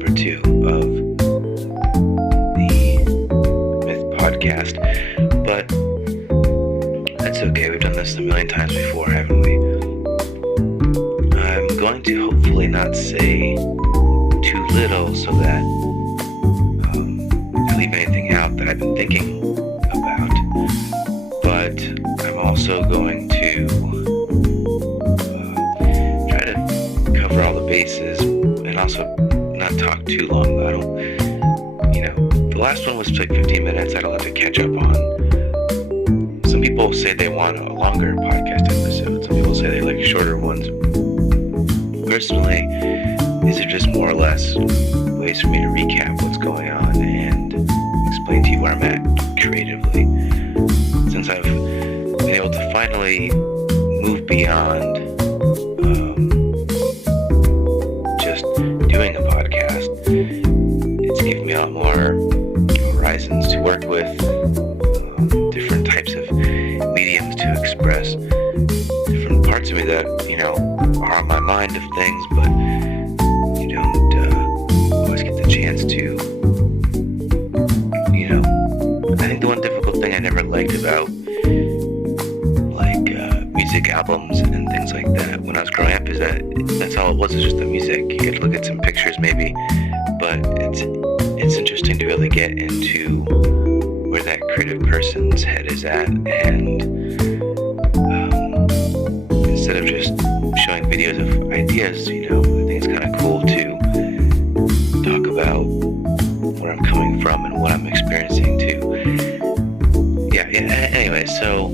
number 2 of the Myth podcast, but that's okay. We've done this a million times before, haven't we? I'm going to hopefully not say too little so that I leave anything out that I've been thinking about, but I'm also going to try to cover all the bases and also not talk too long. The last one was like 15 minutes. I had a lot to catch up on. Some people say they want a longer podcast episode. Some people say they like shorter ones. Personally, these are just more or less ways for me to recap what's going on and explain to you where I'm at creatively. Since I've been able to finally move beyond just doing a podcast, it's given me a lot more horizons to work with, different types of mediums to express different parts of me that, are on my mind of things, but you don't always get the chance to, I think the one difficult thing I never liked about music albums and things like that when I was growing up is that that's all it was just the music. You get to look at some pictures maybe, but it's interesting to really get into where that creative person's head is at, and instead of just showing videos of ideas, I think it's kind of cool to talk about where I'm coming from and what I'm experiencing too. Anyway, so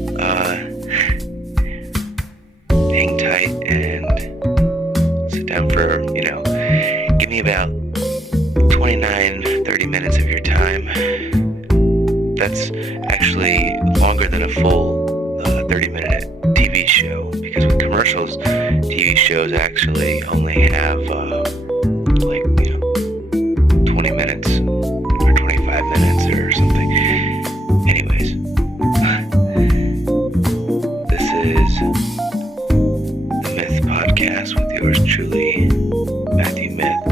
hang tight and sit down for, give me about 29-30 minutes of your time. That's actually longer than a full 30-minute TV show, because with commercials, TV shows actually only have 20 minutes or 25 minutes or something. Anyways, this is the Myth podcast with yours truly, Mythyw Myth,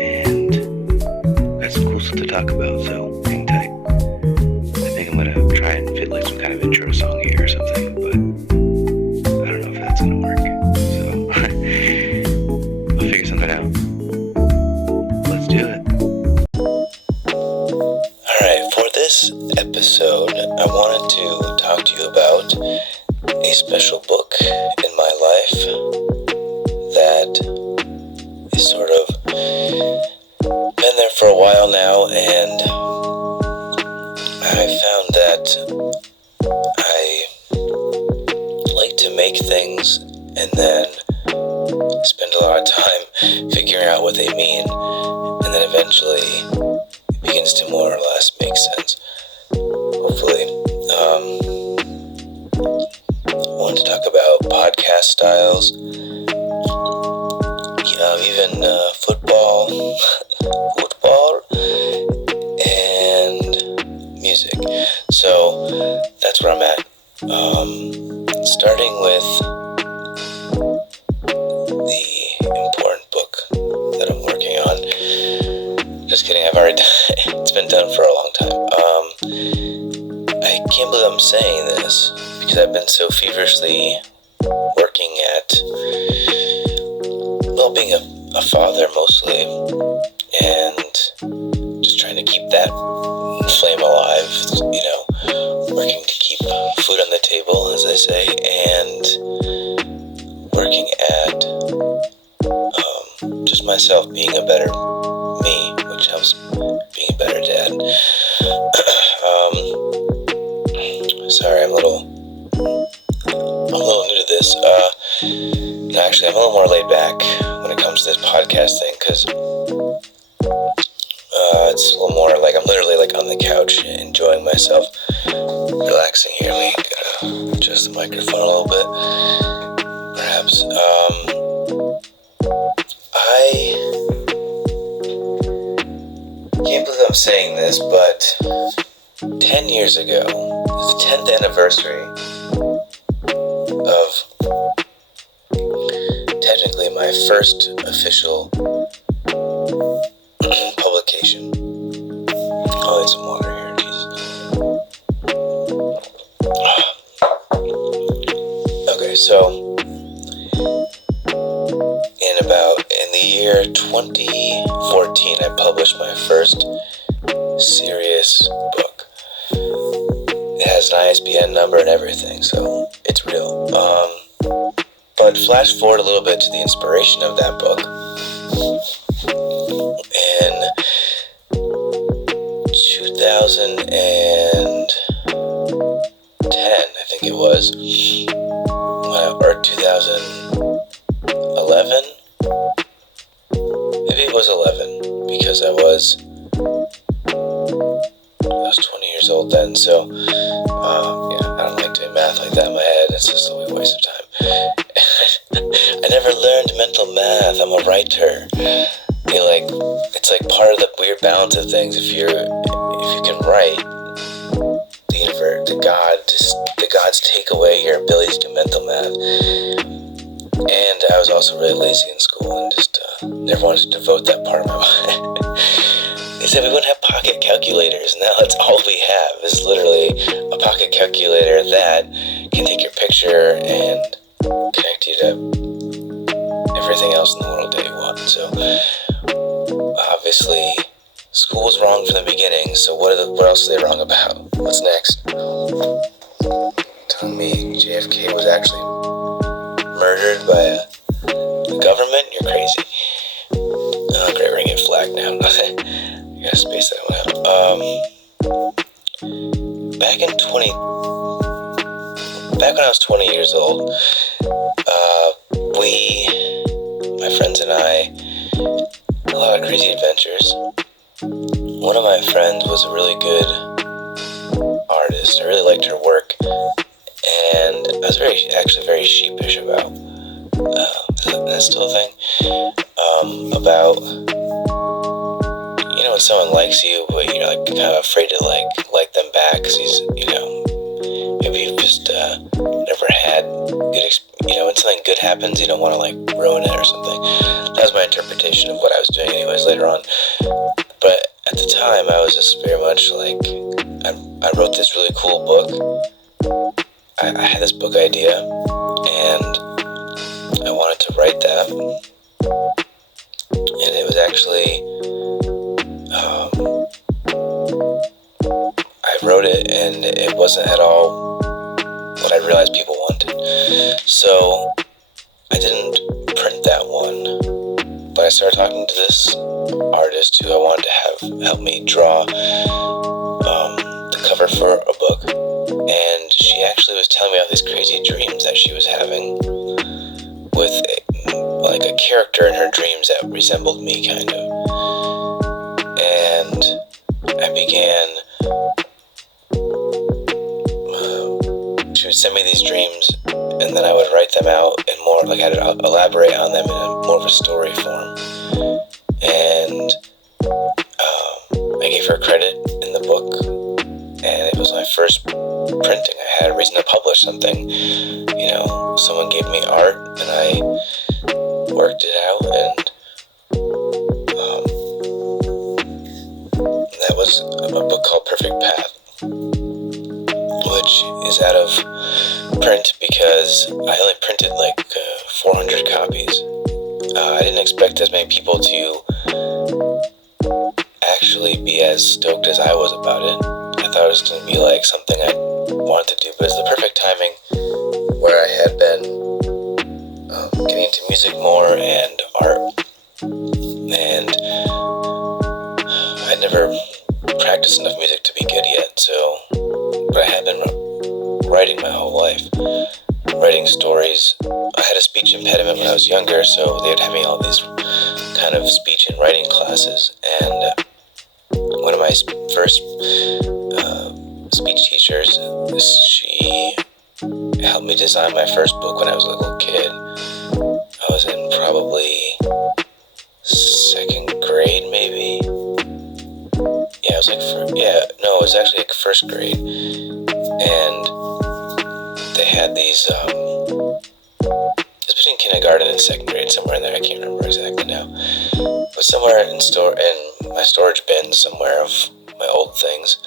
and got some cool stuff to talk about, so hang tight. I think I'm gonna try and fit like some kind of intro song here or something, but I don't know if that's gonna work, so I'll figure something out. Let's do it. Alright, for this episode, I wanted to talk to you about a special book in my life that is sort of been there for a while now, and I found that I like to make things and then spend a lot of time figuring out what they mean, and then eventually it begins to more or less make sense, hopefully. I wanted to talk about podcast styles, even football, and music. So that's where I'm at. Starting with the important book that I'm working on. Just kidding, I've already done it. It's been done for a long time. I can't believe I'm saying this because I've been so feverishly working at, being a father mostly, and just trying to keep that flame alive, working to keep food on the table, as they say, and working at just myself being a better me, which helps being a better dad. Sorry, I'm a little new to this. Actually, I'm a little more laid back when it comes to this podcast thing, because it's a little more like I'm literally like on the couch enjoying myself, relaxing here. Let me adjust the microphone a little bit, perhaps. I can't believe I'm saying this, but 10 years ago, the 10th anniversary of technically my first official has an ISBN number and everything, so it's real. But flash forward a little bit to the inspiration of that book. In 2010, I think it was, or 2011, maybe it was 11, because I was 20 years old then, so, I don't like doing math like that in my head, it's just a waste of time. I never learned mental math, I'm a writer. It's like part of the weird balance of things. If you can write, the gods take away your ability to do mental math. And I was also really lazy in school and just never wanted to devote that part of my mind. They said we wouldn't have pocket calculators. Now that's all we have is literally a pocket calculator that can take your picture and connect you to everything else in the world that you want. So obviously school was wrong from the beginning, so what else are they wrong about? What's next? Telling me JFK was actually murdered by the government? You're crazy. Oh great, we're gonna get flagged now. You gotta space that one out. Back when I was 20 years old, my friends and I, a lot of crazy adventures. One of my friends was a really good artist. I really liked her work, and I was actually very sheepish about, that's still a thing, about, when someone likes you, but you're kind of afraid to like them back, because maybe you've just never had good when something good happens, you don't want to ruin it or something. That was my interpretation of what I was doing anyways later on. But at the time, I was just very much I wrote this really cool book. I had this book idea, and I wanted to write that. And it was actually, I wrote it, and it wasn't at all what I realized people wanted. So I didn't print that one, but I started talking to this artist who I wanted to have help me draw the cover for a book, and she actually was telling me all these crazy dreams that she was having with a character in her dreams that resembled me, kind of. And I began, she would send me these dreams, and then I would write them out in more, I'd elaborate on them in more of a story form. And I gave her credit in the book, and it was my first printing. I had a reason to publish something. Someone gave me art, and I worked it out, and that was a book called Perfect Path, which is out of print because I only printed 400 copies. I didn't expect as many people to actually be as stoked as I was about it. I thought it was going to be something I wanted to do, but it's the perfect timing where I had been getting into music more and art, and I'd never practiced enough music to be good yet, but I had been writing my whole life, writing stories. I had a speech impediment when I was younger, so they would have me all these kind of speech and writing classes, and one of my first speech teachers, she helped me design my first book when I was a little kid. I was in probably second grade, maybe. Yeah, it was actually first grade, and they had these, it's between kindergarten and second grade, somewhere in there, I can't remember exactly now, but somewhere in my storage bin somewhere of my old things.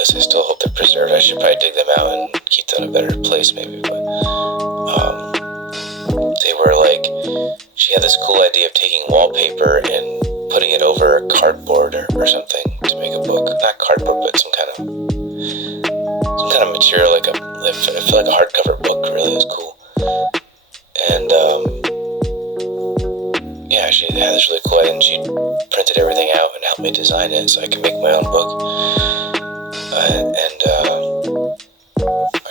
I still hope they're preserved. I should probably dig them out and keep them in a better place maybe, but they were she had this cool idea of taking wallpaper and putting it over cardboard or something to make a book. Not cardboard, but some kind of material, I feel like a hardcover book really was cool. And she had this really cool idea, and she printed everything out and helped me design it so I can make my own book. I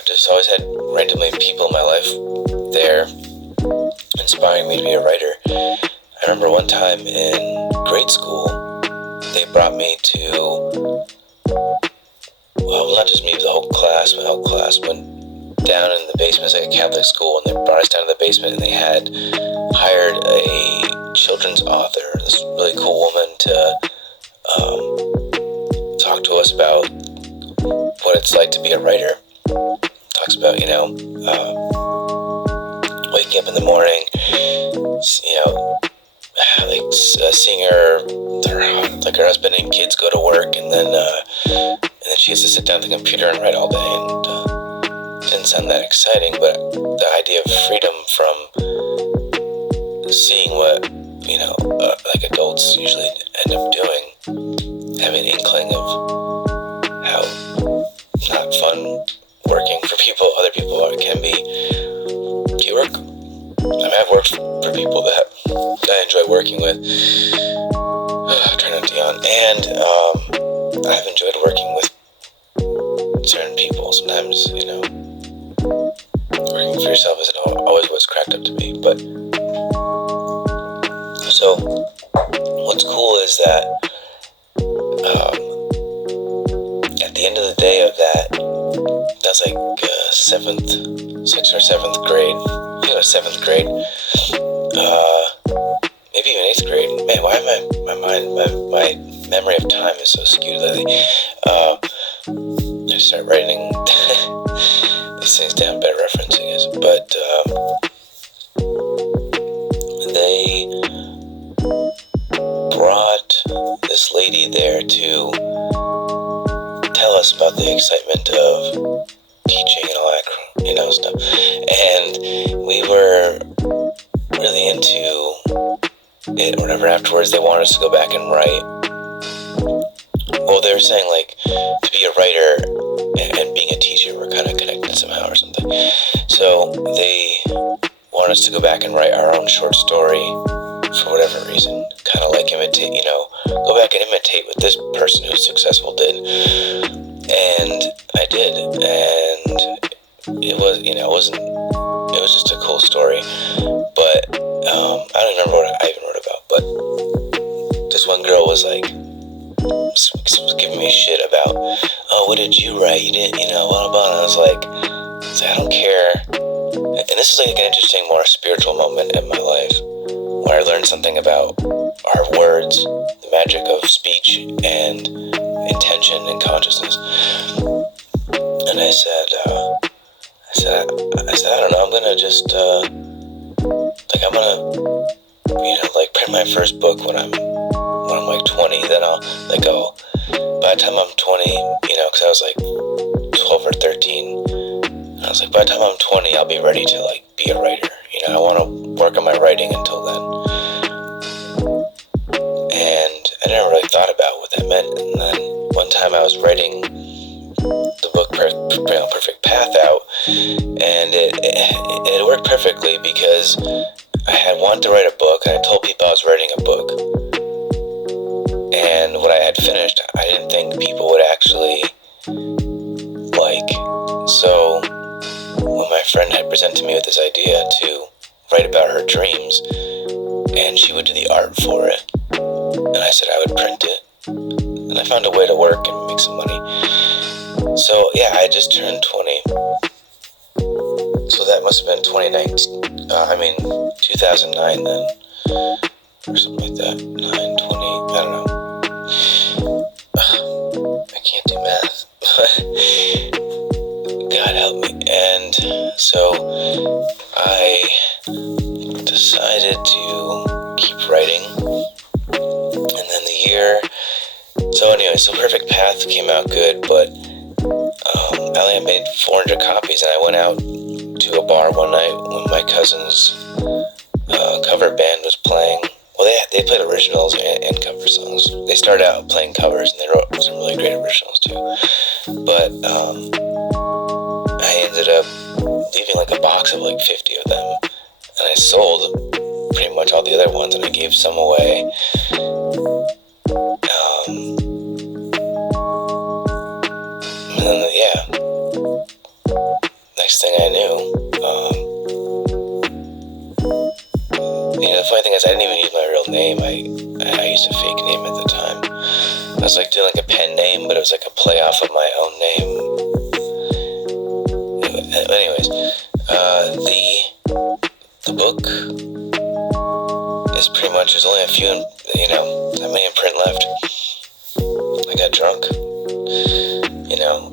just always had randomly people in my life there inspiring me to be a writer. I remember one time in grade school, they brought me to, well, not just me, but the whole class. My whole class went down in the basement. It's like a Catholic school, and they brought us down to the basement, and they had hired a children's author, this really cool woman, to talk to us about what it's like to be a writer. Talks about, waking up in the morning, seeing her husband and kids go to work, and then she has to sit down at the computer and write all day. And it didn't sound that exciting, but the idea of freedom from seeing what adults usually end up doing, having an inkling of how not fun working for other people can be. Do you work? I've worked for people that I enjoy working with. Try not to yawn. And I've enjoyed working with certain people. Sometimes, working for yourself isn't always what's cracked up to be. But so what's cool is that at the end of the day of that's like 6th or 7th grade. I think it was 7th grade. Maybe even 8th grade. Man, why am my memory of time is so skewed lately. I just started writing these things down, better reference, I guess. But they brought this lady there to tell us about the excitement of teaching and all that, stuff. And we were really into it or whatever. Afterwards, they wanted us to go back and write. Well, they were saying, to be a writer and being a teacher were kind of connected somehow or something. So they wanted us to go back and write our own short story for whatever reason. Kind of imitate, go back and imitate what this person who's successful did. And I did. And it was, it was just a cool story. But I don't remember what I even wrote about. But this one girl was giving me shit about, oh, what did you write? You didn't, blah, blah, blah. And I was like, I don't care. And this is an interesting, more spiritual moment in my life where I learned something about our words, the magic of speech and intention and consciousness. And I said, I don't know, I'm gonna just, I'm gonna, print my first book when I'm 20, then I'll, by the time I'm 20, because I was 12 or 13, and I was by the time I'm 20, I'll be ready to, be a writer. I want to work on my writing until then. And I never really thought about what that meant. And then one time I was writing the book Perfect Path out, and it worked perfectly because I had wanted to write a book, and I told people I was writing a book. And what I had finished, I didn't think people would actually like. So when my friend had presented me with this idea to write about her dreams, and she would do the art for it, and I said I would print it, and I found a way to work and make some money. So yeah, I just turned 20. So that must have been 2009 then, or something like that. 9, 20, I don't know. I can't do math. God help me. And so I decided to keep writing. And then so Perfect Path came out good, but I only made 400 copies, and I went out to a bar one night when my cousin's cover band was playing. Well, they they played originals and cover songs. They started out playing covers, and they wrote some really great originals too. But I ended up leaving like a box of like 50 of them, and I sold pretty much all the other ones, and I gave some away. And then, next thing I knew, the funny thing is I didn't even use my real name. I used a fake name at the time. I was like doing like a pen name, but it was like a play off of my own name. Anyways, the book is pretty much, there's only a few, not many in print left. I got drunk.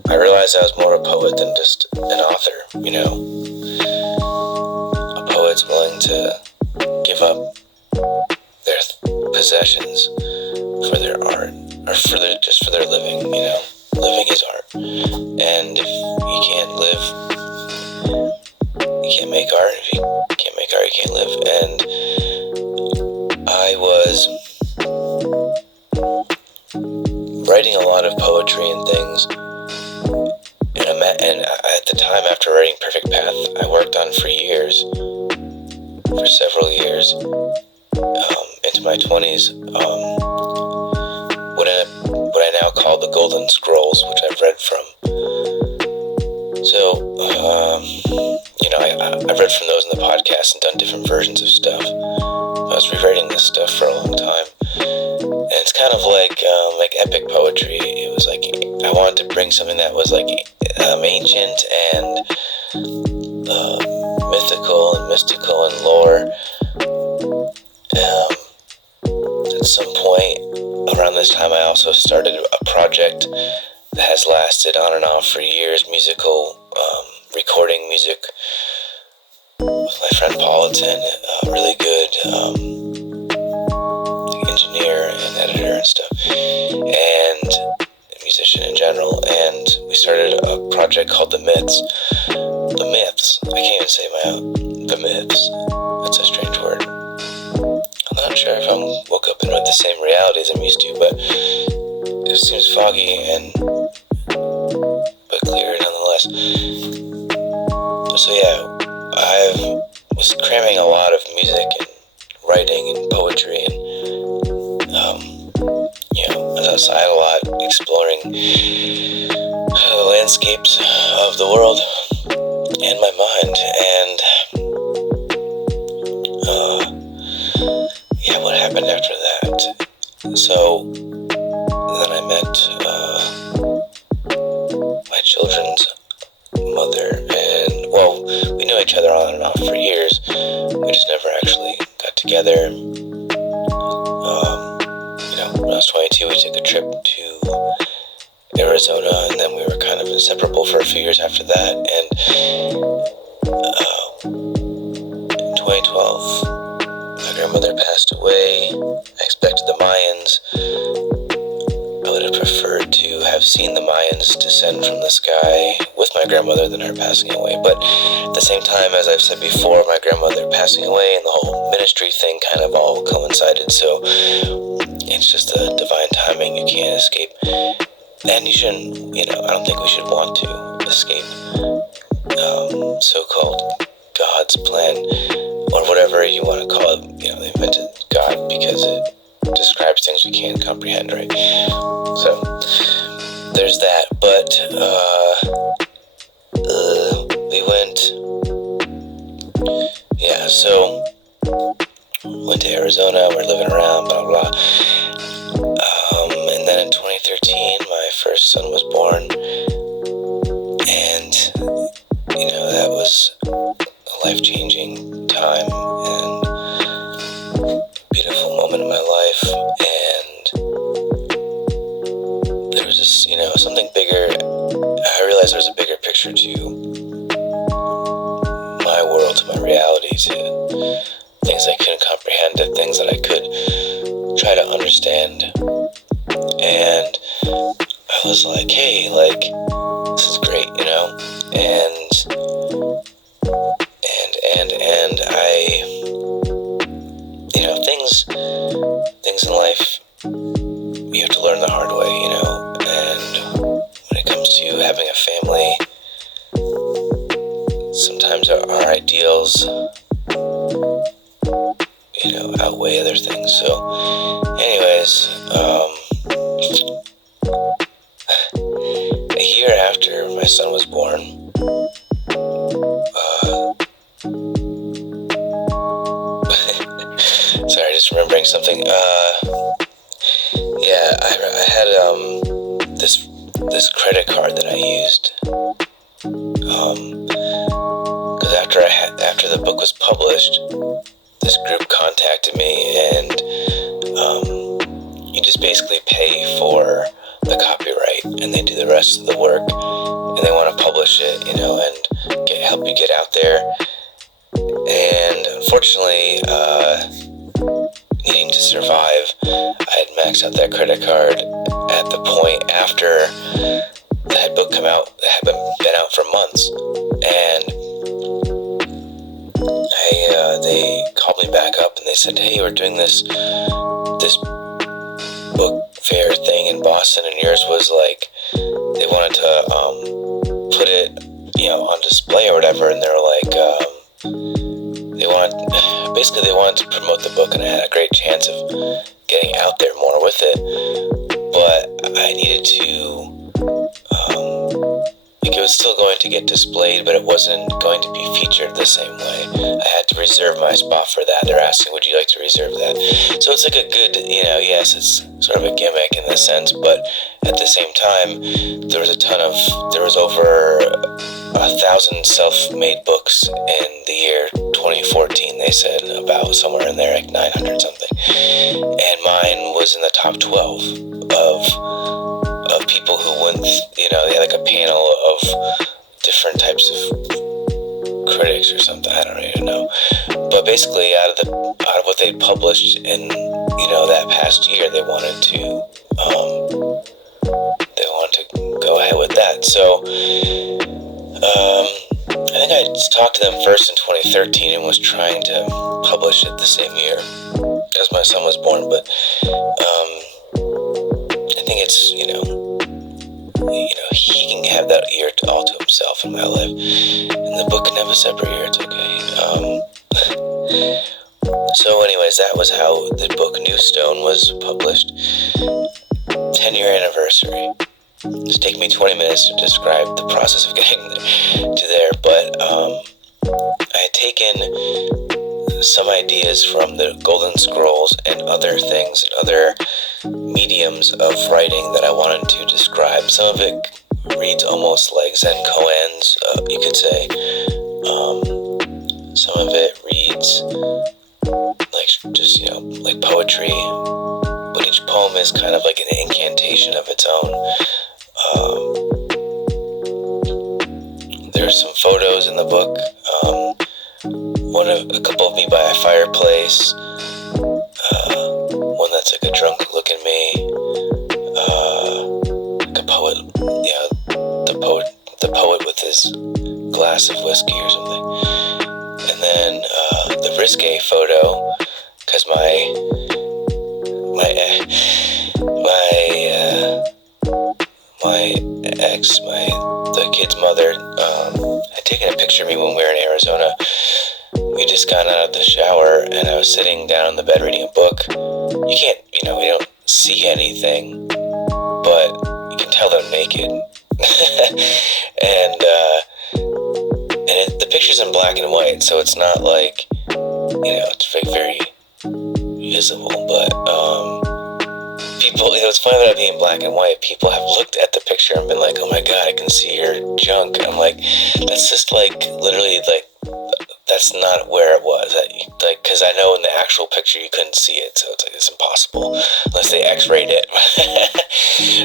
I realized I was more a poet than just an author. A poet's willing to give up their possessions for their art, or for their living. Living is art, and if you can't live, you can't make art. If you can't make art, you can't live. And I was writing a lot of poetry and things, and at the time, after writing Perfect Path, I worked on for several years, into my 20s, what I now call the Golden Scrolls, which I've read from. So, I've read from those in the podcast and done different versions of stuff. I was rewriting this stuff for a long time, and it's kind of like epic poetry. It was like I wanted to bring something that was like ancient and mythical and mystical and lore. At some point around this time, I also started a project that has lasted on and off for years, recording music with my friend Politan, a really good engineer and editor and stuff, and a musician in general. And we started a project called The Myths. The Myths. I can't even say my own. The Myths. That's a strange word. I'm not sure if I woke up in the same reality as I'm used to, but it seems foggy but clear nonetheless. So I was cramming a lot of music and writing and poetry, and I was outside a lot, exploring the landscapes of the world and my mind, and what happened after that? So then I met my children's mother, and we knew each other on and off for years. We just never actually got together. When I was 22, we took a trip to Arizona, and then we were kind of inseparable for a few years after that. And in 2012, my grandmother passed away. I expected the Mayans. I would have preferred to have seen the Mayans descend from the sky with my grandmother than her passing away. But at the same time, as I've said before, my grandmother passing away and the whole ministry thing kind of all coincided. So it's just a divine timing you can't escape. And you shouldn't, I don't think we should want to escape so-called God's plan, or whatever you want to call it. They invented God because it describes things we can't comprehend, right? So there's that. But we went, so went to Arizona. We're living around, blah blah. And then in 2013, my first son was born, and that was a life-changing time and beautiful moment in my life. And there was this, something bigger. I realized there was a bigger picture to my world, to my reality, to things I couldn't comprehend, to things that I could try to understand. And I was like, hey, this is great, and I, things to having a family. Sometimes our ideals, outweigh other things. So, anyways, a year after my son was born, sorry, just remembering something. I had this credit card that I used. Because after the book was published, this group contacted me, and you just basically pay for the copyright, and they do the rest of the work, and they want to publish it, and help you get out there. And unfortunately, needing to survive, I had maxed out that credit card at the point after that book come out. It had been out for months, and they called me back up and they said, "Hey, we're doing this book fair thing in Boston, and yours was like, they wanted to put it, on display or whatever." And they were like, they wanted to promote the book, and I had a great chance of getting out there more with it, but I needed to, it was still going to get displayed, but it wasn't going to be featured the same way. I had to reserve my spot for that. They're asking, would you like to reserve that? So it's like a good, yes, it's sort of a gimmick in the sense, but at the same time, there was over 1,000 self-made books in the year 2014, they said, about somewhere in there, like 900 something. And mine was in the top 12 of people who won, they had like a panel of different types of critics or something, I don't even know. But basically, out of what they published in, that past year, they wanted to go ahead with that. So, I think I talked to them first in 2013 and was trying to publish it the same year as my son was born, but I think it's, he can have that year all to himself in my life, and the book can have a separate year, it's okay. So anyways, that was how the book New Stone was published. 10-year anniversary. It's taken me 20 minutes to describe the process of getting to there, but I had taken some ideas from the Golden Scrolls and other things and other mediums of writing that I wanted to describe. Some of it reads almost like Zen koans, you could say. Some of it reads like just, like poetry, but each poem is kind of like an incantation of its own. There's some photos in the book. A couple of me by a fireplace. One that's like a drunk look at me. Like a poet, the poet with his glass of whiskey or something. And then the risque photo, because my ex, the kid's mother, had taken a picture of me when we were in Arizona. We just got out of the shower, and I was sitting down in the bed reading a book. You can't, we don't see anything, but you can tell they're naked. And the picture's in black and white, so it's not like, it's very, very visible, but, people, it's funny that it being black and white, people have looked at the picture and been like, oh my god, I can see your junk. And I'm like, that's just like, literally, like, that's not where it was. Because I know in the actual picture you couldn't see it, so it's like, it's impossible, unless they x-rayed it.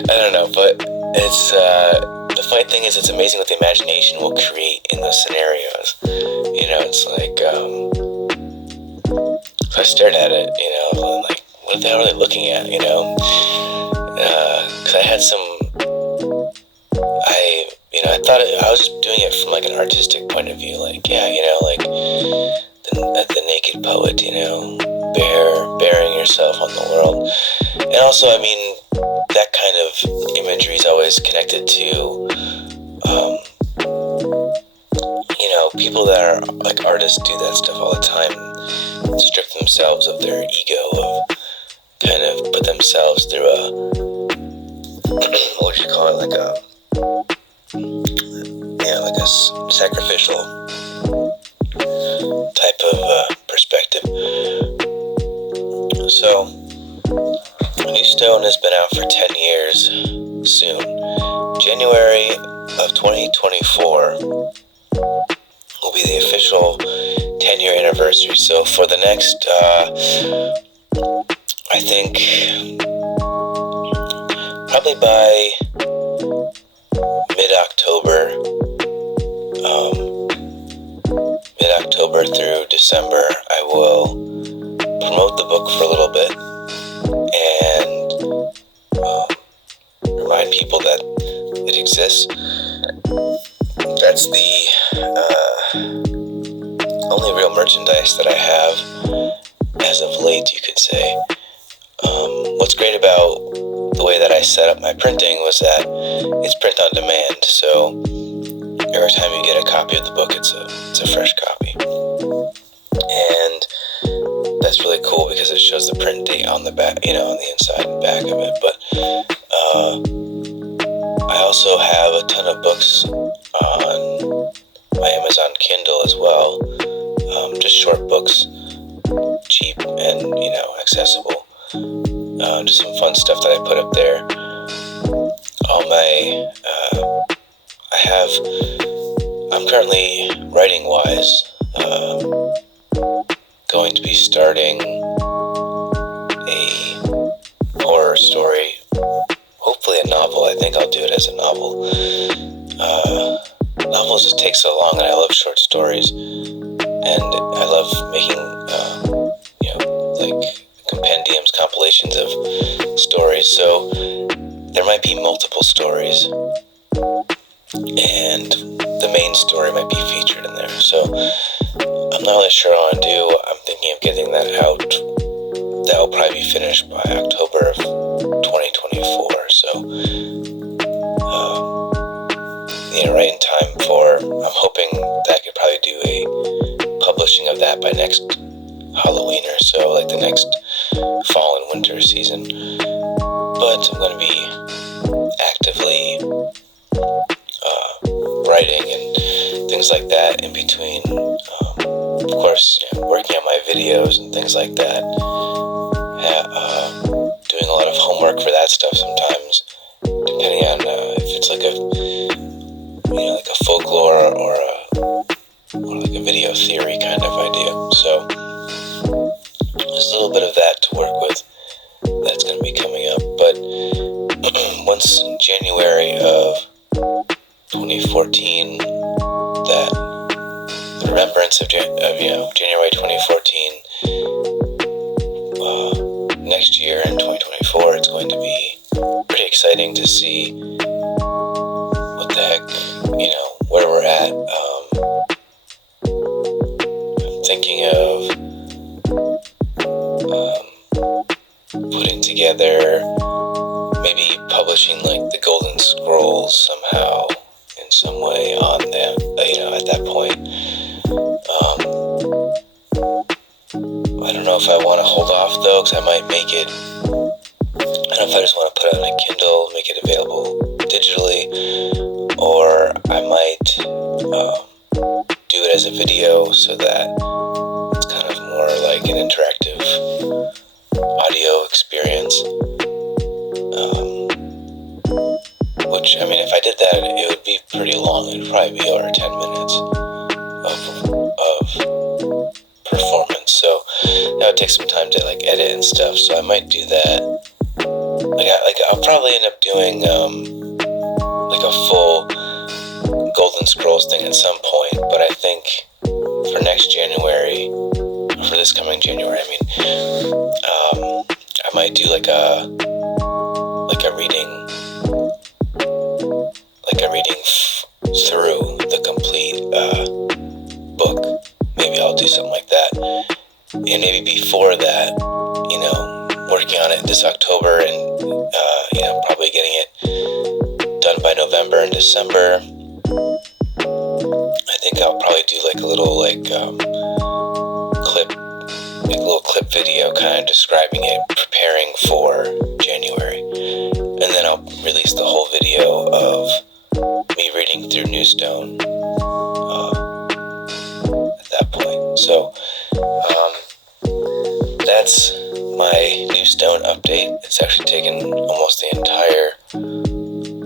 I don't know, but it's, the funny thing is, it's amazing what the imagination will create in those scenarios. It's like, so I stared at it, and like, what the hell are they looking at, because I had some, I thought I was just doing it from like an artistic point of view, like, like the naked poet, bearing yourself on the world. And also, that kind of imagery is always connected to people that are like artists do that stuff all the time, strip themselves of their ego, of kind of put themselves through a, what would you call it, like a, like a sacrificial type of perspective. So, New Stone has been out for 10 years soon. January of 2024 will be the official 10-year anniversary. So for the next, I think, probably by mid-October through December, I will promote the book for a little bit and remind people that it exists. That's the only real merchandise that I have as of late, you could say. What's great about the way that I set up my printing was that it's print on demand, so every time you get a copy of the book, it's a fresh copy. And that's really cool because it shows the print date on the back, on the inside and back of it. But I also have a ton of books on my Amazon Kindle as well, just short books, cheap and accessible. Just some fun stuff that I put up there. I'm currently writing-wise going to be starting a horror story, hopefully a novel. I think I'll do it as a novel. Novels just take so long, and I love short stories, and I love making like compendiums, compilations of stories. So there might be multiple stories, and the main story might be featured in there. So I'm not really sure what I want to do. I'm thinking of getting that out. That will probably be finished by October of 2024. So right in time for, I'm hoping that I could probably do a publishing of that by next Halloween or so, like the next fall and winter season. But I'm going to be actively writing and things like that in between. Of course, working on my videos and things like that. Doing a lot of homework for that stuff sometimes, depending on if it's like a folklore or like a video theory kind of idea. So there's a little bit of that to work with that's going to be coming up. But once in January of 2014, that remembrance of January 2014, next year in 2024, it's going to be pretty exciting to see what the heck, where we're at. I'm thinking of putting together, maybe publishing like the Golden Scrolls somehow, in some way on them, at that point. I don't know if I want to hold off though, because I might make it, I don't know if I just want to put it on a Kindle, make it available digitally, or I might do it as a video so that it's kind of more like an interactive audio experience. Which, if I did that, it would be pretty long. It would probably be over 10 minutes of performance. So that would take some time to edit and stuff. So I might do that. I'll probably end up doing a full Golden Scrolls thing at some point. But I think for next January, for this coming January, I might do a reading through the complete book. Maybe I'll do something like that. And maybe before that, working on it this October and, probably getting it done by November and December. I think think I'll probably do like a little clip video kind of describing it, preparing for January, and then I'll release the whole video of me reading through New Stone at that point. So that's my New Stone update. It's actually taken almost the entire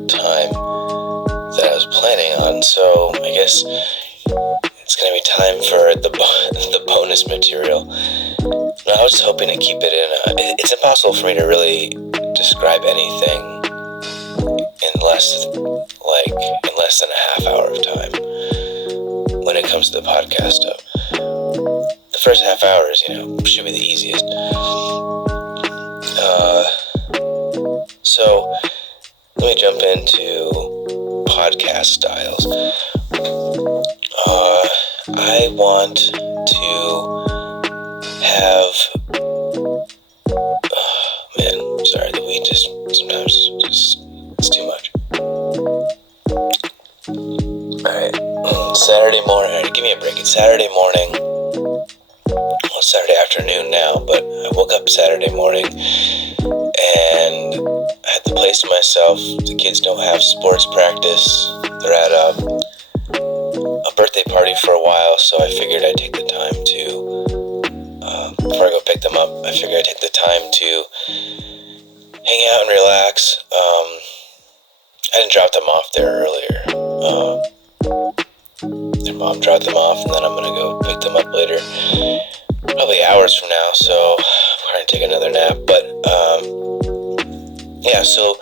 time that I was planning on, so I guess it's gonna be time for the bonus material. Now, I was just hoping to keep it in it's impossible for me to really describe anything in less than a half hour of time when it comes to the podcast stuff. The first half hour is, should be the easiest. So let me jump into podcast styles. I want to have sorry, the weed just sometimes it's too much. Alright, Saturday morning. Alright, give me a break. It's Saturday morning. Well, it's Saturday afternoon now, but I woke up Saturday morning and I had the place to myself. The kids don't have sports practice. They're at a birthday party for a while, so I figured I'd take the time to, before I go pick them up, I figured I'd take the time to hang out and relax. I didn't drop them off there earlier. Their mom dropped them off, and then I'm gonna go pick them up later, probably hours from now, so I'm gonna take another nap. But yeah, so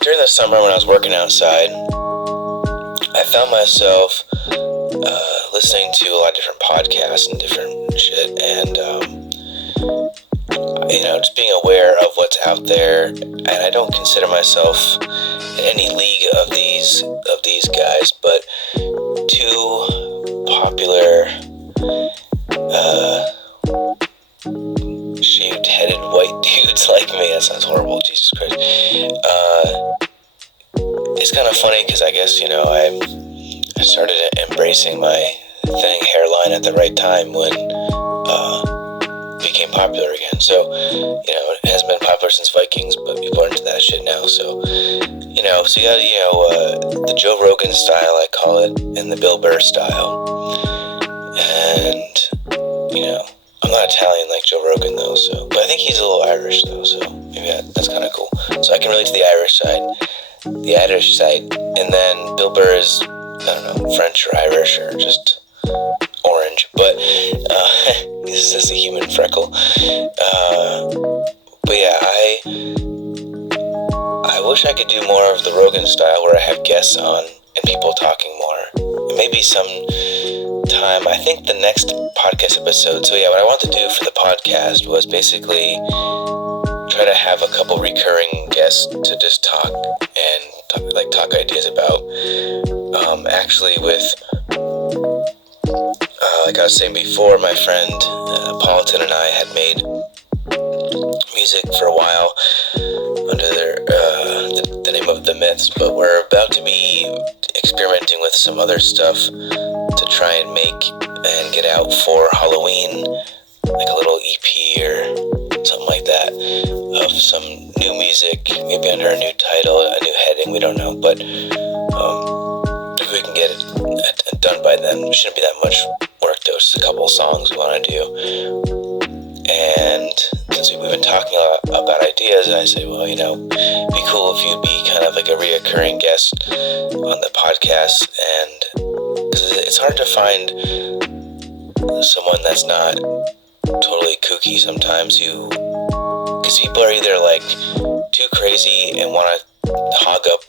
during the summer when I was working outside, I found myself listening to a lot of different podcasts and different shit, and just being aware of what's out there. And I don't consider myself in any league of these guys, but two popular shaved-headed white dudes like me. That sounds horrible, Jesus Christ. It's kind of funny because I guess, I started embracing my thinning hairline at the right time when it became popular again. So, it hasn't been popular since Vikings, but people are into that shit now. So, so you got, the Joe Rogan style, I call it, and the Bill Burr style. And, I'm not Italian like Joe Rogan though, but I think he's a little Irish though, so maybe that's kind of cool. So I can relate to the Irish side, and then Bill Burr is, I don't know, French or Irish or just orange, but he's just a human freckle. But yeah, I wish I could do more of the Rogan style where I have guests on and people talking more. And maybe some time, I think the next podcast episode. So yeah, what I wanted to do for the podcast was basically try to have a couple recurring guests to just talk ideas about. Actually with, like I was saying before, my friend Paulton and I had made music for a while under the name of The Myths, but we're about to be experimenting with some other stuff to try and make and get out for Halloween, like a little EP or something like that, of some new music, maybe under a new title, a new heading, we don't know, but if we can get it done by then, it shouldn't be that much work though, just a couple songs we want to do. And since we've been talking about ideas, I say, well, be cool if you'd be kind of like a reoccurring guest on the podcast, and because it's hard to find someone that's not totally kooky sometimes, because people are either like too crazy and want to hog up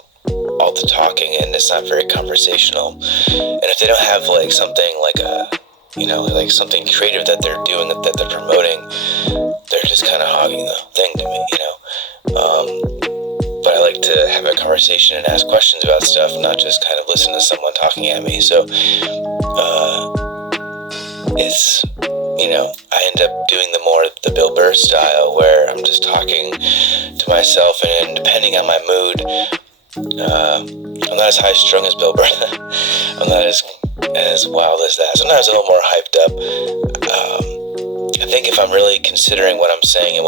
all the talking, and it's not very conversational, and if they don't have like something like like something creative that they're doing, that they're promoting, they're just kind of hogging the thing to me, but I like to have a conversation and ask questions about stuff, not just kind of listen to someone talking at me. So it's, I end up doing the Bill Burr style, where I'm just talking to myself, and depending on my mood, I'm not as high strung as Bill Burr. I'm not as wild as that. Sometimes a little more hyped up. I think if I'm really considering what I'm saying and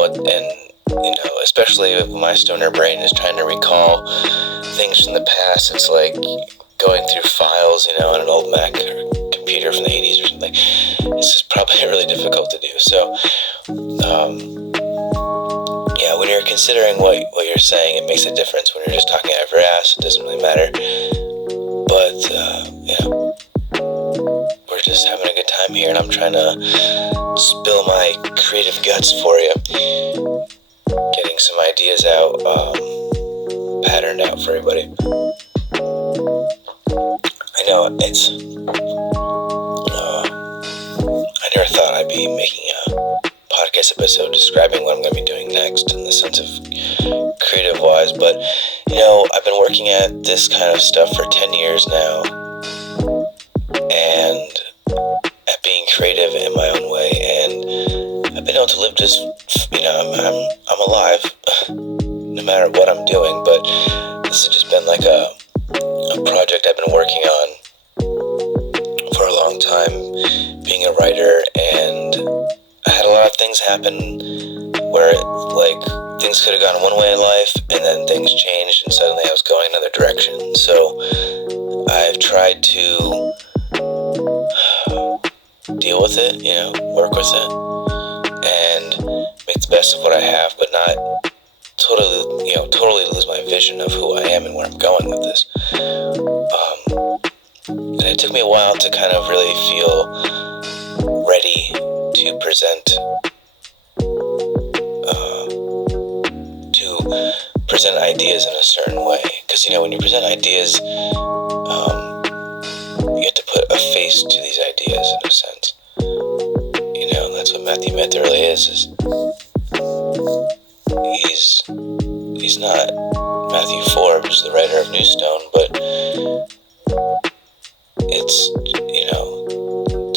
especially if my stoner brain is trying to recall things from the past, it's like going through files, on an old Mac or computer from the 80s or something. This is probably really difficult to do. So, when you're considering what you're saying, it makes a difference. When you're just talking out of your ass, it doesn't really matter. But, we're just having a good time here, and I'm trying to spill my creative guts for you. Getting some ideas out, patterned out for everybody. I know I never thought I'd be making a podcast episode describing what I'm going to be doing next in the sense of creative-wise, but, I've been working at this kind of stuff for 10 years now, and at being creative in my own way, and I've been able to live just, I'm alive, no matter what I'm doing, but this has just been like a project I've been working on for a long time, being a writer, and I had a lot of things happen where things could have gone one way in life, and then things changed, and suddenly I was going another direction. So I've tried to deal with it, work with it, and make the best of what I have, but not totally lose my vision of who I am and where I'm going with this. And it took me a while to kind of really feel ready to present ideas in a certain way. Because, when you present ideas, you have to put a face to these ideas in a sense. That's what Mythyw really is he's not Mythyw Forbes, the writer of New Stone, but it's,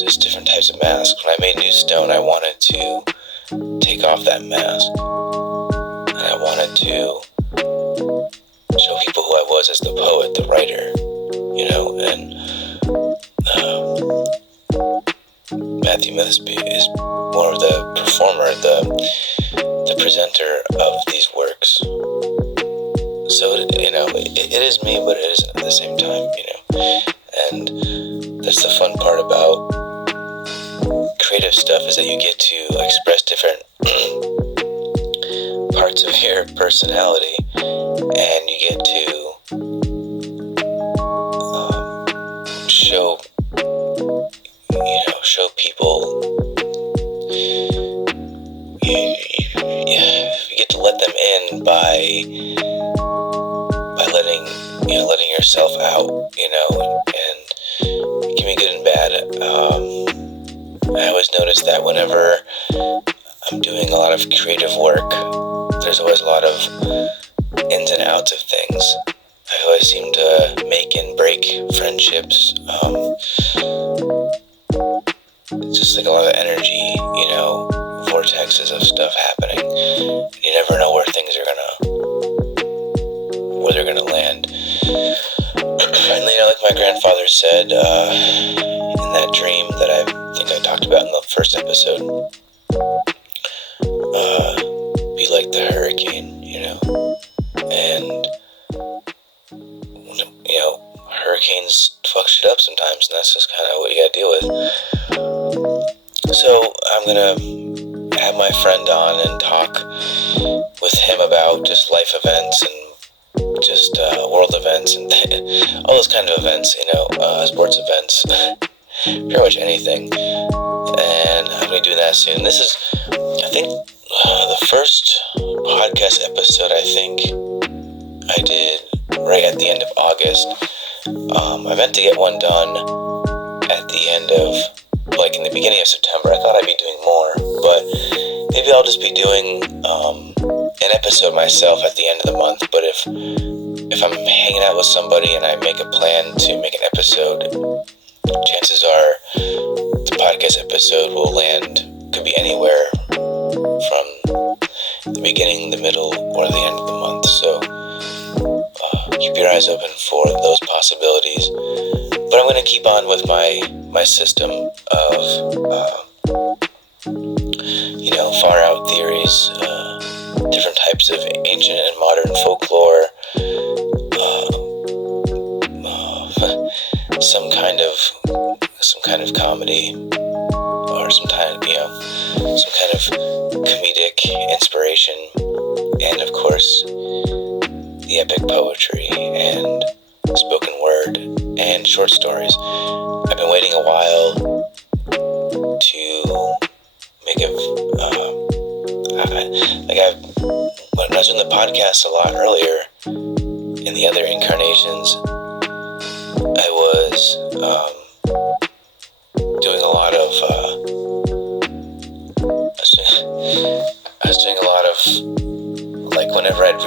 just different types of masks. When I made New Stone, I wanted to take off that mask, and I wanted to show people who I was as the poet, the writer, and Mythyw is more of the performer, the presenter of these works. So, it is me, but it is at the same time, and that's the fun part about creative stuff, is that you get to express different parts of your personality, and you get to show people, you get to let them in by letting yourself out, and it can be good and bad. I always notice that whenever I'm doing a lot of creative work, there's always a lot of ins and outs of things. I always seem to make and break friendships. It's just like a lot of energy, vortexes of stuff happening. You never know where things are where they're gonna land. And like my grandfather said, in that dream that I think I talked about in the first episode, be like the hurricane, and hurricanes fuck shit up sometimes, and that's just kind of what you gotta deal with. So I'm gonna have my friend on and talk with him about just life events and just world events and all those kind of events, sports events, pretty much anything. And I'm gonna do that soon. This is, I think, the first podcast episode I think I did right at the end of August. I meant to get one done at the end of, in the beginning of September. I thought I'd be doing more, but maybe I'll just be doing an episode myself at the end of the month. But if I'm hanging out with somebody and I make a plan to make an episode, chances are the podcast episode will land, could be anywhere from the beginning, the middle, or the end of the month. So keep your eyes open for those possibilities. But I'm going to keep on with my system of far out theories, different types of ancient and modern folklore, some kind of comedy, or some kind of comedic inspiration, and of course the epic poetry and spoken word and short stories. I've been waiting a while to make when I was doing the podcast a lot earlier in the other incarnations, I was doing a lot of like whenever I'd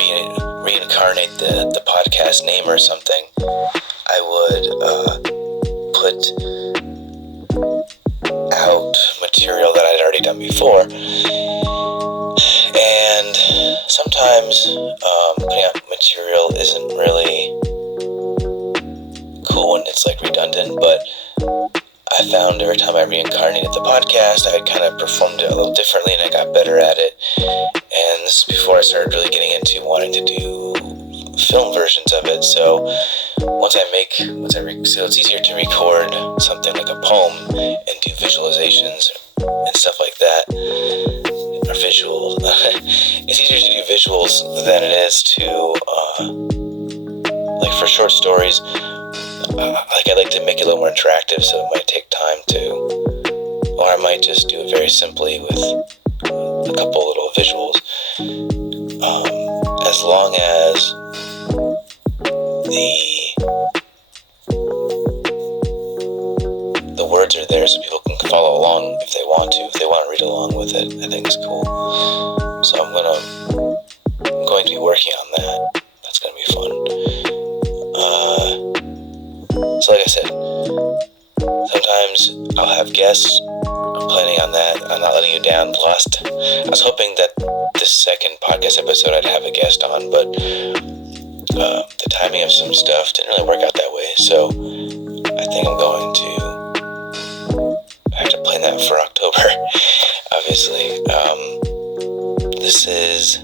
reincarnate the podcast name or something, I would put out material that I'd already done before. And sometimes putting out material isn't really cool when it's like redundant, but I found every time I reincarnated the podcast, I kind of performed it a little differently and I got better at it. And this is before I started really getting into wanting to do film versions of it. So so it's easier to record something like a poem and do visualizations and stuff like that, or visuals. It's easier to do visuals than it is to like for short stories. I like to make it a little more interactive, so it might take time or I might just do it very simply with a couple little visuals. As long as the words are there so people can follow along if they want to read along with it, I think it's cool. So I'm going to be working on that. That's going to be fun. So like I said, sometimes I'll have guests. I'm planning on that. I'm not letting you down. I was hoping that this second podcast episode I'd have a guest on, but the timing of some stuff didn't really work out that way. So I think I'm going to have to plan that for October, obviously. This is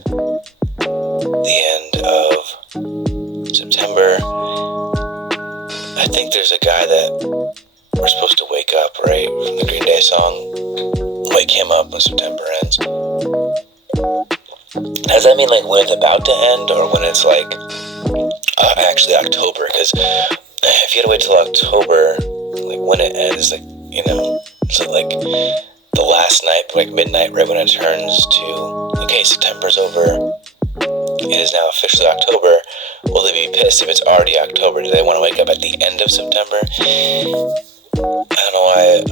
the end of September. I think there's a guy that we're supposed to wake up, right? From the Green Day song, wake him up when September ends. Does that mean like when it's about to end, or when it's like actually October? Because if you had to wait till October, like when it ends, like so like the last night, like midnight, right when it turns to okay, September's over. It is now officially October. Will they be pissed if it's already October? Do they want to wake up at the end of September? I don't know why,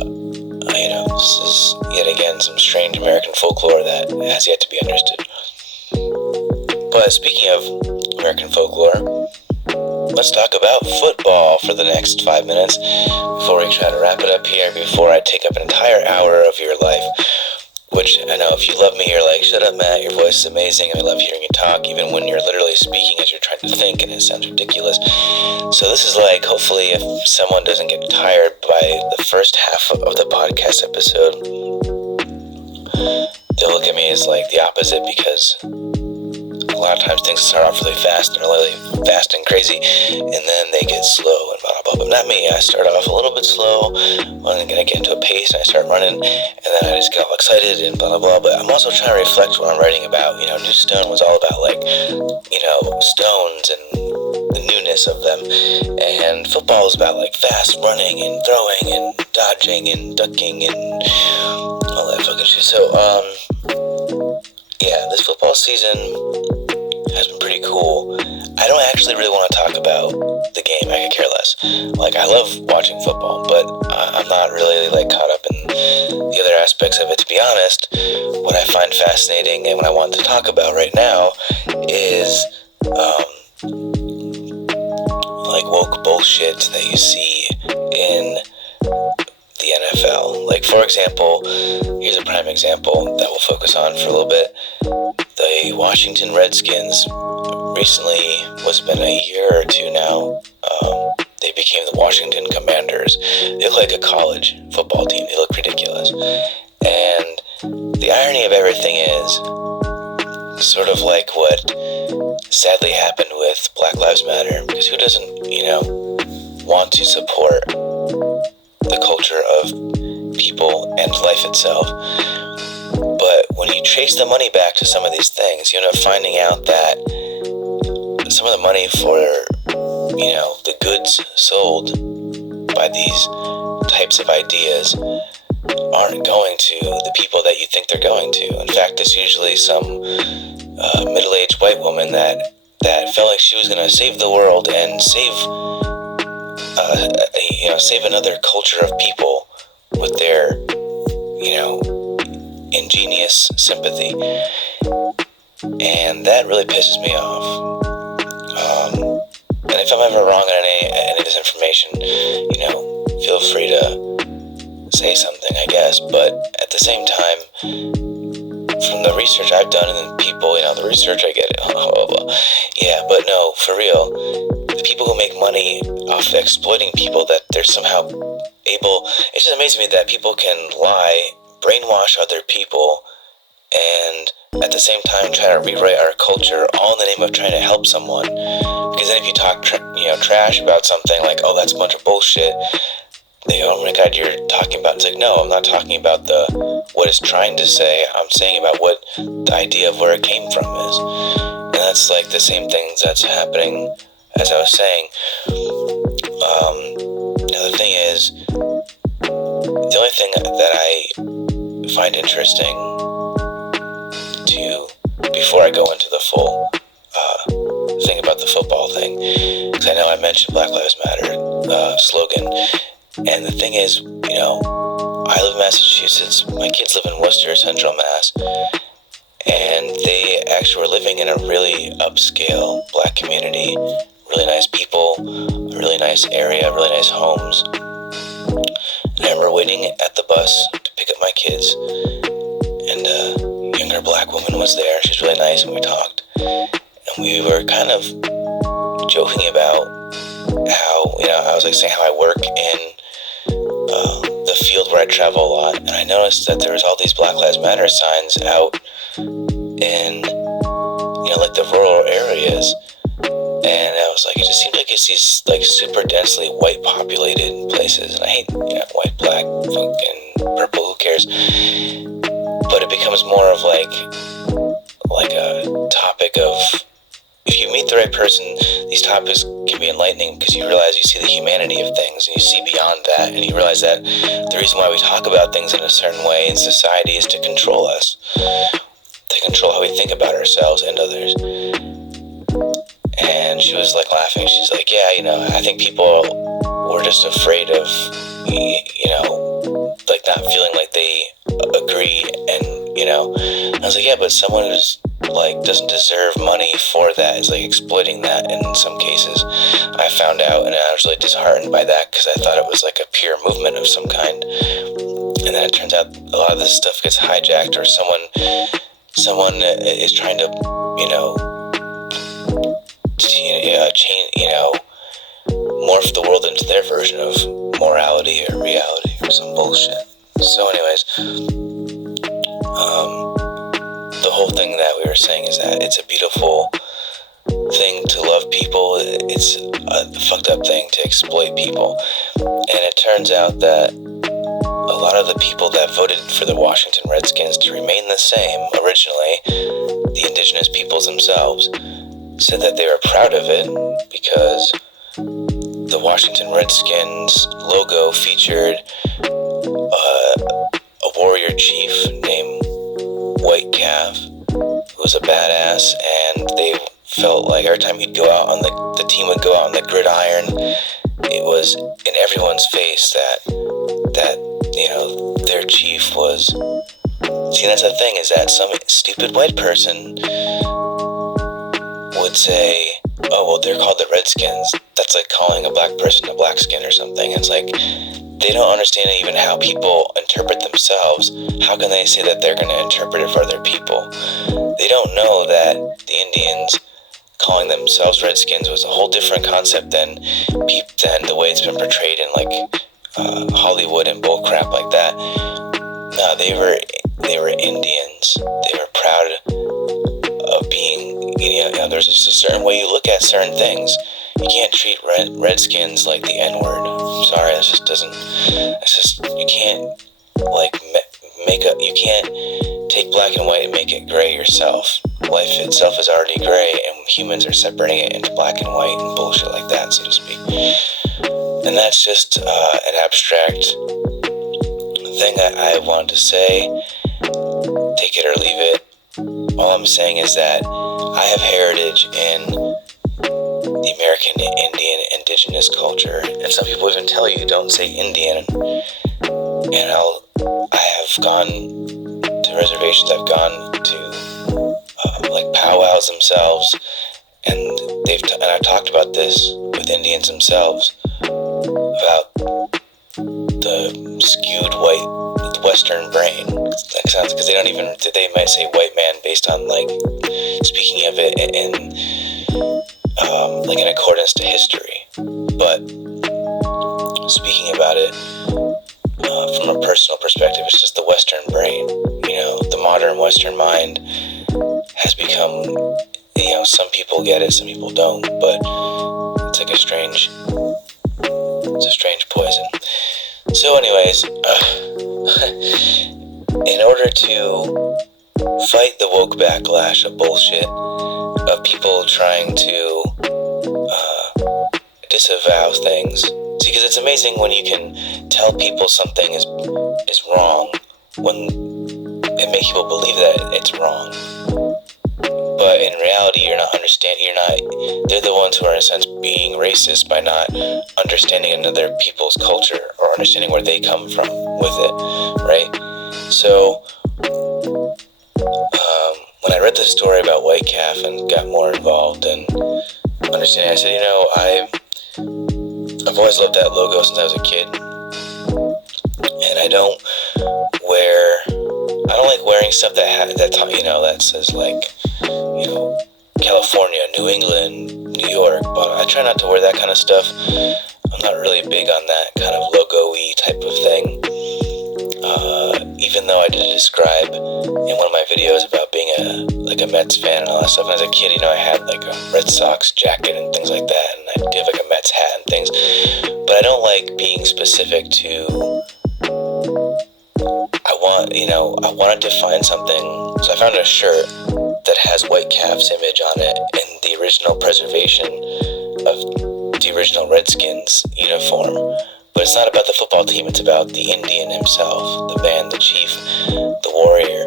this is yet again some strange American folklore that has yet to be understood. But speaking of American folklore, let's talk about football for the next 5 minutes before we try to wrap it up here, before I take up an entire hour of your life. Which, I know if you love me, you're like, shut up, Matt, your voice is amazing. I love hearing you talk, even when you're literally speaking as you're trying to think, and it sounds ridiculous. So this is like, hopefully, if someone doesn't get tired by the first half of the podcast episode, they'll look at me as like the opposite, because a lot of times things start off really fast and really fast and crazy, and then they get slow and blah, blah, blah. But not me. I start off a little bit slow, when I get into a pace and I start running, and then I just get all excited and blah, blah, blah. But I'm also trying to reflect what I'm writing about. New Stone was all about like, stones and the newness of them, and football is about like fast running and throwing and dodging and ducking and all that fucking shit. So, yeah, this football season has been pretty cool. I don't actually really want to talk about the game. I could care less. Like, I love watching football, but I'm not really like caught up in the other aspects of it, to be honest. What I find fascinating and what I want to talk about right now is like woke bullshit that you see in the NFL. Like, for example, here's a prime example that we'll focus on for a little bit. The Washington Redskins recently, what's been a year or two now, they became the Washington Commanders. They look like a college football team. They look ridiculous. And the irony of everything is sort of like what sadly happened with Black Lives Matter, because who doesn't, want to support the culture of people and life itself? But when you trace the money back to some of these things, you end up finding out that some of the money for, the goods sold by these types of ideas aren't going to the people that you think they're going to. In fact, it's usually some middle-aged white woman that felt like she was going to save the world and save another culture of people with their, ingenious sympathy. And that really pisses me off. And if I'm ever wrong on any of this information, feel free to say something, I guess. But at the same time, from the research I've done and the people, the research, I get it. Yeah, but no, for real, the people who make money off exploiting people, that they're somehow able, it just amazes me that people can lie, brainwash other people, and at the same time try to rewrite our culture, all in the name of trying to help someone. Because then if you talk trash about something like, oh, that's a bunch of bullshit, they go, oh my God, you're talking about, it's like, no, I'm not talking about what it's trying to say. I'm saying about what the idea of where it came from is. And that's like the same things that's happening, as I was saying. The thing is, the only thing that I find interesting before I go into the full thing about the football thing, because I know I mentioned Black Lives Matter slogan, and the thing is, I live in Massachusetts, my kids live in Worcester, Central Mass, and they actually were living in a really upscale Black community, really nice people, a really nice area, really nice homes. And I remember waiting at the bus to pick up my kids, and a younger Black woman was there. She was really nice, and we talked. And we were kind of joking about how, I was like saying how I work in the field where I travel a lot, and I noticed that there was all these Black Lives Matter signs out in, like the rural areas. And I was like, it just seems like it's these like super densely white populated places, and I hate white, black, fucking purple, who cares? But it becomes more of like a topic of, if you meet the right person, these topics can be enlightening, because you realize you see the humanity of things, and you see beyond that, and you realize that the reason why we talk about things in a certain way in society is to control us, to control how we think about ourselves and others. And she was like laughing. She's like, yeah, I think people were just afraid of, like not feeling like they agree. And, I was like, yeah, but someone who's like doesn't deserve money for that is like exploiting that in some cases. I found out, and I was really disheartened by that, because I thought it was like a pure movement of some kind. And then it turns out a lot of this stuff gets hijacked, or someone is trying to, morph the world into their version of morality or reality or some bullshit. So anyways, the whole thing that we were saying is that it's a beautiful thing to love people. It's a fucked up thing to exploit people. And it turns out that a lot of the people that voted for the Washington Redskins to remain the same originally, the indigenous peoples themselves, said that they were proud of it because the Washington Redskins logo featured a warrior chief named White Calf, who was a badass, and they felt like every time he'd go out on the team would go out on the gridiron, it was in everyone's face that their chief was. See, that's the thing, is that some stupid white person would say, oh, well, they're called the Redskins. That's like calling a black person a black skin or something. It's like, they don't understand even how people interpret themselves. How can they say that they're going to interpret it for other people? They don't know that the Indians calling themselves Redskins was a whole different concept than the way it's been portrayed in like Hollywood and bull crap like that. No, they were Indians. They were proud of being, there's just a certain way you look at certain things. You can't treat Redskins like the N-word. I'm sorry, you can't like you can't take black and white and make it gray yourself. Life itself is already gray, and humans are separating it into black and white and bullshit like that, so to speak. And that's just an abstract thing that I wanted to say. Take it or leave it. All I'm saying is that I have heritage in the American Indian indigenous culture, and some people even tell you don't say Indian. And I have gone to reservations. I've gone to like powwows themselves, and I've talked about this with Indians themselves about the skewed white Western brain. That sounds, because they might say white man based on like speaking of it in like in accordance to history, but speaking about it from a personal perspective, it's just the Western brain. The modern Western mind has become, some people get it, some people don't, but it's like a strange poison. So anyways, in order to fight the woke backlash of bullshit, of people trying to disavow things. See, because it's amazing when you can tell people something is wrong, when it makes people believe that it's wrong. But in reality, they're the ones who are in a sense being racist by not understanding another people's culture or understanding where they come from with it, right? So, when I read the story about White Calf and got more involved and understanding, I said, I've always loved that logo since I was a kid, and I don't like wearing stuff that says like, California, New England, New York, but I try not to wear that kind of stuff. I'm not really big on that kind of logo-y type of thing. Even though I did describe in one of my videos about being a Mets fan and all that stuff. And as a kid, I had like a Red Sox jacket and things like that, and I do have like a Mets hat and things. But I don't like being specific to. I wanted to find something, so I found a shirt that has White Calf's image on it in the original preservation of the original Redskins uniform. But it's not about the football team, it's about the Indian himself, the man, the chief, the warrior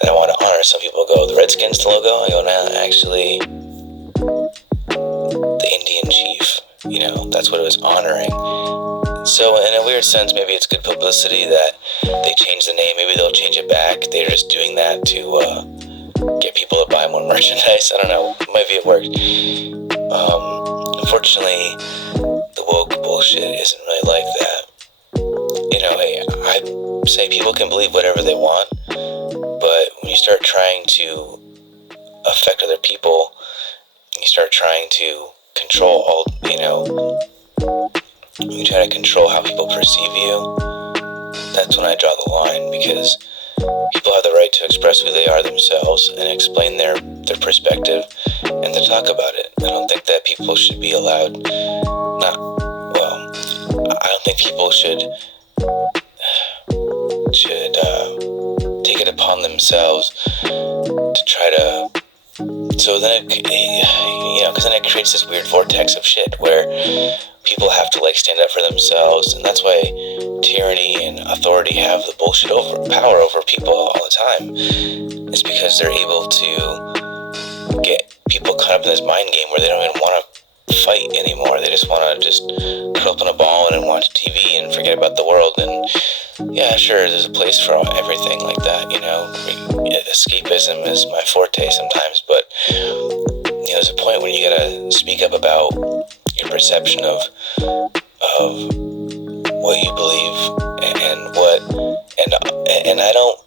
that I want to honor. Some people go, the Redskins the logo? I go, nah, actually, the Indian chief, that's what it was honoring. So in a weird sense, maybe it's good publicity that they changed the name. Maybe they'll change it back. They're just doing that to get people to buy more merchandise. I don't know. Maybe it worked. Unfortunately, the woke bullshit isn't really like that. I say people can believe whatever they want, but when you start trying to affect other people, you start trying to control you try to control how people perceive you, that's when I draw the line, because people have the right to express who they are themselves and explain their perspective and to talk about it. I don't think that people should be allowed, I don't think people should take it upon themselves to try to, so then because then it creates this weird vortex of shit where people have to stand up for themselves, and that's why tyranny and authority have the bullshit power over people all the time. It's because they're able to get people caught up in this mind game where they don't even want to fight anymore. They just want to curl up on a ball and watch TV and forget about the world. And yeah, sure, there's a place for everything like that, escapism is my forte sometimes, but there's a point when you gotta speak up about your perception of what you believe and I don't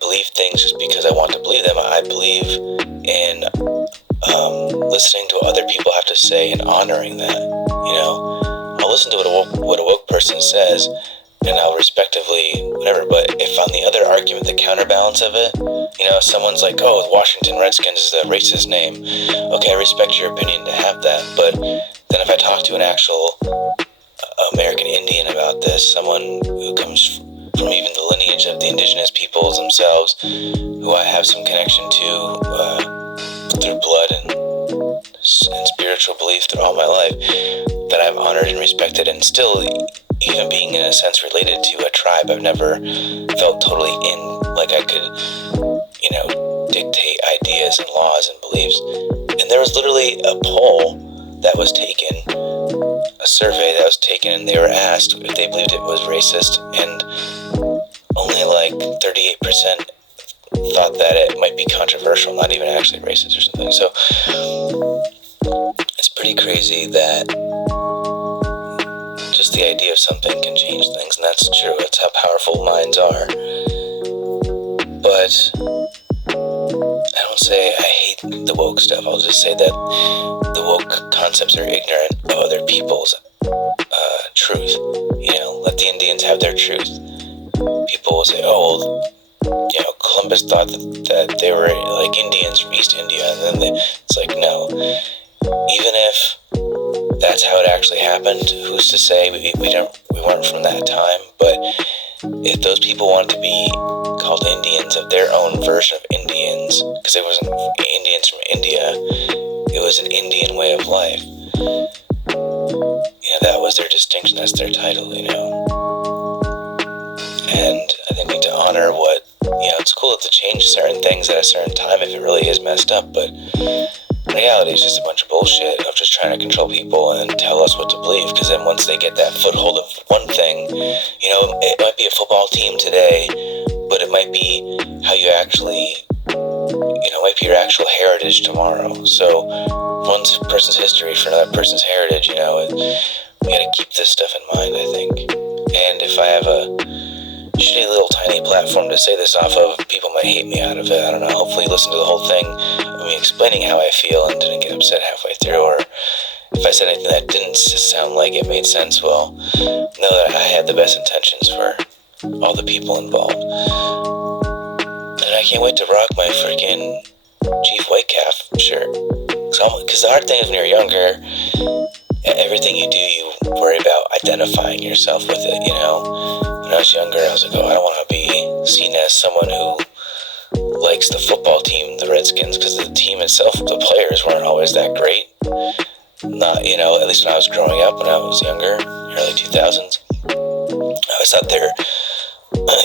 believe things just because I want to believe them. I believe in listening to what other people have to say and honoring that. I'll listen to what a woke person says, and I'll respectively whatever. But if on the other argument, the counterbalance of it, someone's like, oh, Washington Redskins is a racist name. Okay, I respect your opinion to have that. But then if I talk to an actual American Indian about this, someone who comes from even the lineage of the indigenous peoples themselves, who I have some connection to through blood and spiritual belief through all my life, that I've honored and respected, and still, even being in a sense related to a tribe, I've never felt totally like I could, dictate ideas and laws and beliefs. And there was literally a poll that was taken, a survey that was taken, and they were asked if they believed it was racist, and only like 38% thought that it might be controversial, not even actually racist or something. So it's pretty crazy that just the idea of something can change things, and that's true. It's how powerful minds are. But I don't say I hate the woke stuff. I'll just say that the woke concepts are ignorant of other people's truth. Let the Indians have their truth. People will say, oh, Columbus thought that they were like Indians from East India, and then it's like, no. Even if that's how it actually happened, who's to say? We weren't from that time. But if those people wanted to be called Indians of their own version of Indians, because it wasn't Indians from India, it was an Indian way of life. That was their distinction. That's their title. And I think we need to honor what. It's cool to change certain things at a certain time if it really is messed up, but reality is just a bunch of bullshit of just trying to control people and tell us what to believe, because then once they get that foothold of one thing, it might be a football team today, but it might be how you actually, might be your actual heritage tomorrow. So one person's history for another person's heritage, we gotta keep this stuff in mind, I think. And if I have a shitty little tiny platform to say this off of, people might hate me out of it. I don't know. Hopefully you listened to the whole thing of me explaining how I feel and didn't get upset halfway through, or if I said anything that didn't sound like it made sense, well, know that I had the best intentions for all the people involved. And I can't wait to rock my freaking Chief White Calf shirt. Because the hard thing is when you're younger, everything you do, you worry about identifying yourself with it, When I was younger, I was like, oh, I don't want to be seen as someone who likes the football team, the Redskins, because the team itself, the players weren't always that great. Not, at least when I was growing up, when I was younger, early 2000s. I always thought their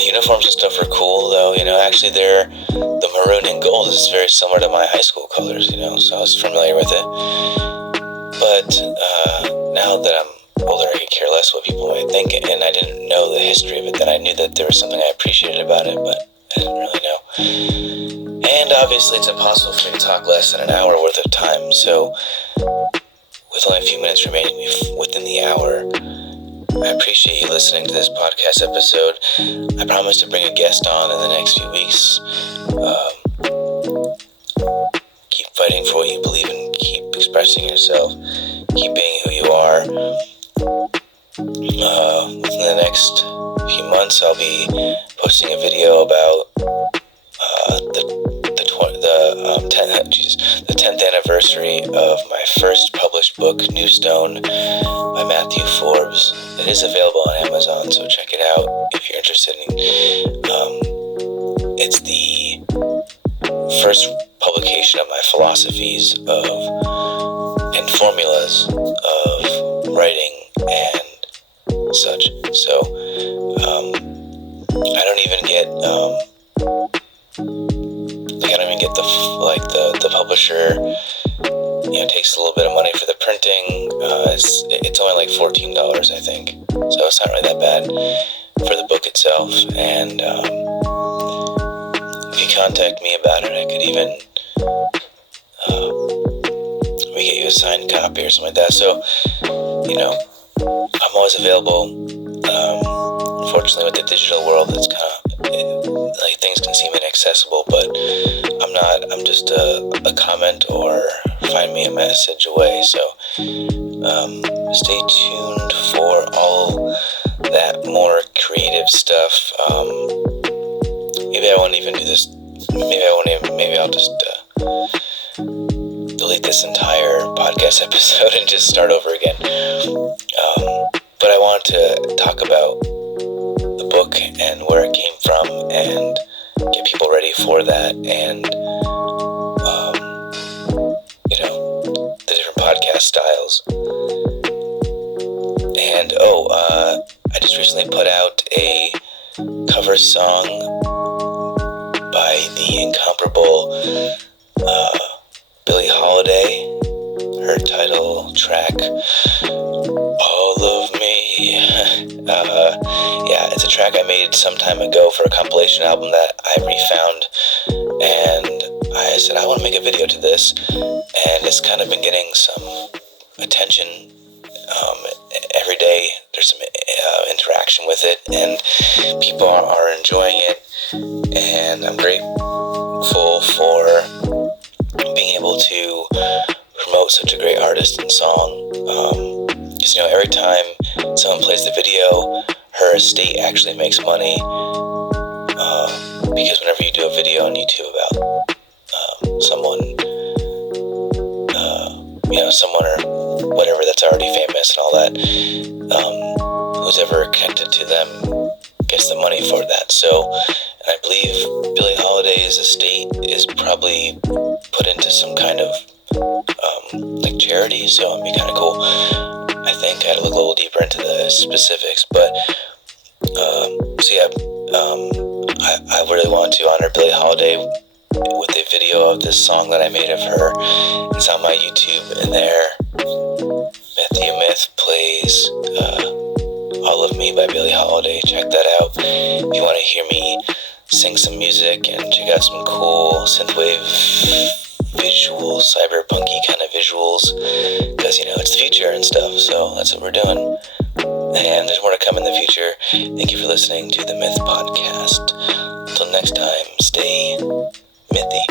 uniforms and stuff were cool, though, Actually, the maroon and gold is very similar to my high school colors, so I was familiar with it. But now that I'm older, I could care less what people might think, and I didn't know the history of it. Then I knew that there was something I appreciated about it, but I didn't really know. And obviously, it's impossible for me to talk less than an hour worth of time. So, with only a few minutes remaining within the hour, I appreciate you listening to this podcast episode. I promise to bring a guest on in the next few weeks. Keep fighting for what you believe in. Keep expressing yourself. Keep being who you are. Within the next few months, I'll be posting a video about the 10th anniversary of my first published book, New Stone, by Mythyw Forbes. It is available on Amazon, so check it out if you're interested in. It's the first publication of my philosophies and formulas of writing and such. So I don't even get the publisher. It takes a little bit of money for the printing. It's only like $14, I think. So it's not really that bad for the book itself. And if you contact me about it, I could even we get you a signed copy or something like that. So, I'm always available. Unfortunately, with the digital world, it's kind of like things can seem inaccessible, but I'm not. I'm just a comment or find me a message away. So stay tuned for all that more creative stuff. Maybe I won't even do this. Maybe I'll just delete this entire podcast episode and just start over again. But I wanted to talk about the book and where it came from and get people ready for that, and the different podcast styles. And I just recently put out a cover song by the incomparable Billie Holiday. Her title track, All of Me. Yeah, it's a track I made some time ago for a compilation album that I refound, and I said I want to make a video to this, and it's kind of been getting some attention. Every day there's some interaction with it, and people are enjoying it, and I'm grateful for being able to promote such a great artist and song. Because every time someone plays the video, her estate actually makes money. Because whenever you do a video on YouTube about someone or whatever that's already famous and all that, who's ever connected to them gets the money for that. So, and I believe Billie Holiday's estate is probably put into some kind of charity, so it'd be kind of cool. I think I had to look a little deeper into the specifics, but I really want to honor Billie Holiday with a video of this song that I made of her. It's on my YouTube, and there Mythyw plays All of Me by Billie Holiday. Check that out if you want to hear me sing some music and check out some cool synthwave visuals, cyberpunky kind of visuals, because it's the future and stuff, so that's what we're doing. And there's more to come in the future. Thank you for listening to the Myth Podcast. Until next time, stay mythy.